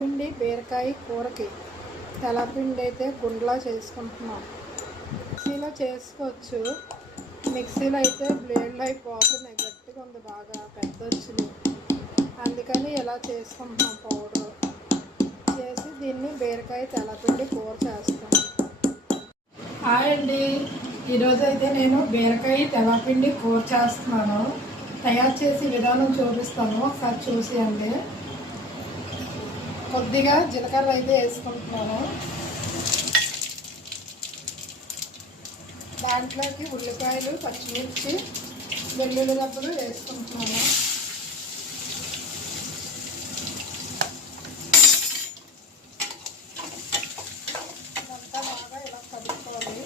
పిండి బీరకాయ కూరకి తెల్లపిండి అయితే గుండ్లా చేసుకుంటున్నాం. మిక్సీలో చేసుకోవచ్చు. మిక్సీలో అయితే బ్లేడ్లు అయిపోతున్నాయి, గట్టిగా ఉంది, బాగా పెద్ద వచ్చింది. అందుకని ఇలా చేసుకుంటున్నాం. పౌడర్ చేసి దీన్ని బీరకాయ తెల్లపిండి కూర చేస్తాం. హాయ్ అండి, ఈరోజు అయితే నేను బీరకాయ తెల్లపిండి కూర చేస్తున్నాను. తయారు చేసి విధానం చూపిస్తాను, ఒకసారి చూసేయండి. కొద్దిగా జీలకర్ర అయితే వేసుకుంటున్నాను. దాంట్లోకి ఉల్లిపాయలు, పచ్చిమిర్చి, వెల్లుల్లి రబ్బలు వేసుకుంటున్నాను. ఇదంతా బాగా ఇలా కలుపుకోవాలి.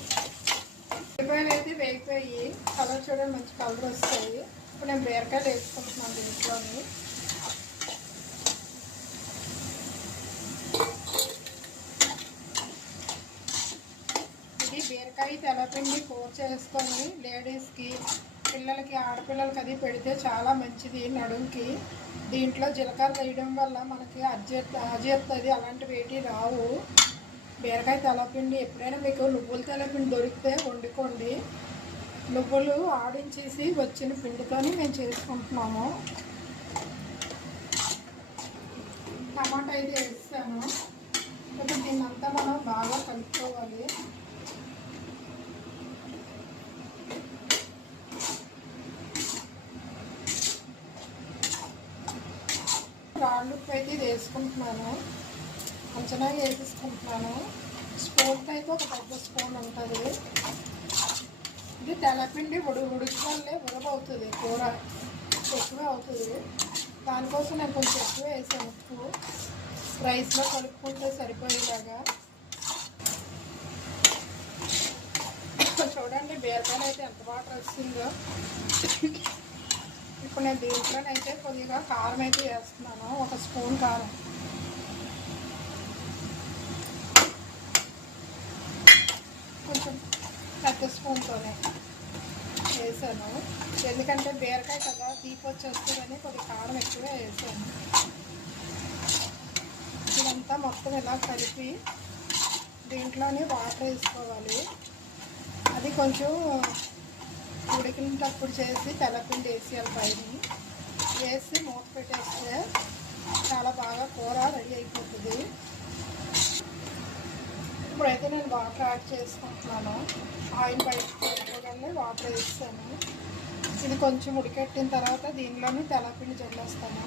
ఉల్లిపాయలు అయితే వేగిపోయి కలర్ చూడండి, మంచి కలర్ వస్తాయి. ఇప్పుడు నేను బీరకాయలు వేసుకుంటున్నాను దీంట్లోని. ఇది బీరకాయ తెల్లపిండి కూర చేసుకొని లేడీస్కి, పిల్లలకి, ఆడపిల్లలకి అది పెడితే చాలా మంచిది నడుంకి. దీంట్లో జీలకర్ర వేయడం వల్ల మనకి అజీర్తి అలాంటివి వేటి రావు. బీరకాయ తెల్లపిండి ఎప్పుడైనా మీకు నువ్వుల తెల్లపిండి దొరికితే వండుకోండి. నువ్వులు ఆడించేసి వచ్చిన పిండితోని మేము చేసుకుంటున్నాము. టమాటా అయితే వేస్తాను. ఇప్పుడు దీన్నంతా మనం బాగా కలుపుకోవాలి. రాళ్ళు ఉప్పు అయితే వేసుకుంటున్నాను, అంచనాగా వేసేసుకుంటున్నాను. స్పూన్తో అయితే ఒక పెద్ద స్పూన్ ఉంటుంది. ఇది తెల్లపిండి ఉడికి వల్లే ఉడబవుతుంది, కూర ఎక్కువ అవుతుంది. దానికోసం నేను కొంచెం ఎక్కువ వేసాను ఉప్పు. రైస్లో కలుపుకుంటే సరిపోయేలాగా. చూడండి బీరకాయలు అయితే ఎంత వాటర్ వచ్చిందో. ఇప్పుడు నేను దీంట్లోనైతే కొద్దిగా కారం అయితే వేస్తున్నాను, ఒక స్పూన్ కారం. కొంచెం పెద్ద స్పూన్తోనే వేసాను, ఎందుకంటే బీరకాయ కదా తీపి వచ్చేస్తుందని కొద్దిగా కారం ఎక్కువ వేసాను. ఇదంతా మొత్తం ఇలా కలిపి దీంట్లోనే వాటర్ వేసుకోవాలి. అది కొంచెం ఉడికినప్పుడు చేసి తెల్లపిండి వేసేయాలి. పైన వేసి మూత పెట్టేస్తే చాలా బాగా కూర రెడీ అయిపోతుంది. ఇప్పుడైతే నేను వాటర్ యాడ్ చేసుకుంటున్నాను. ఆయిల్ బయటకు వాటర్ వేస్తాను. ఇది కొంచెం ఉడికెట్టిన తర్వాత దీనిలోనే తెల్లపిండి జల్లేస్తాను.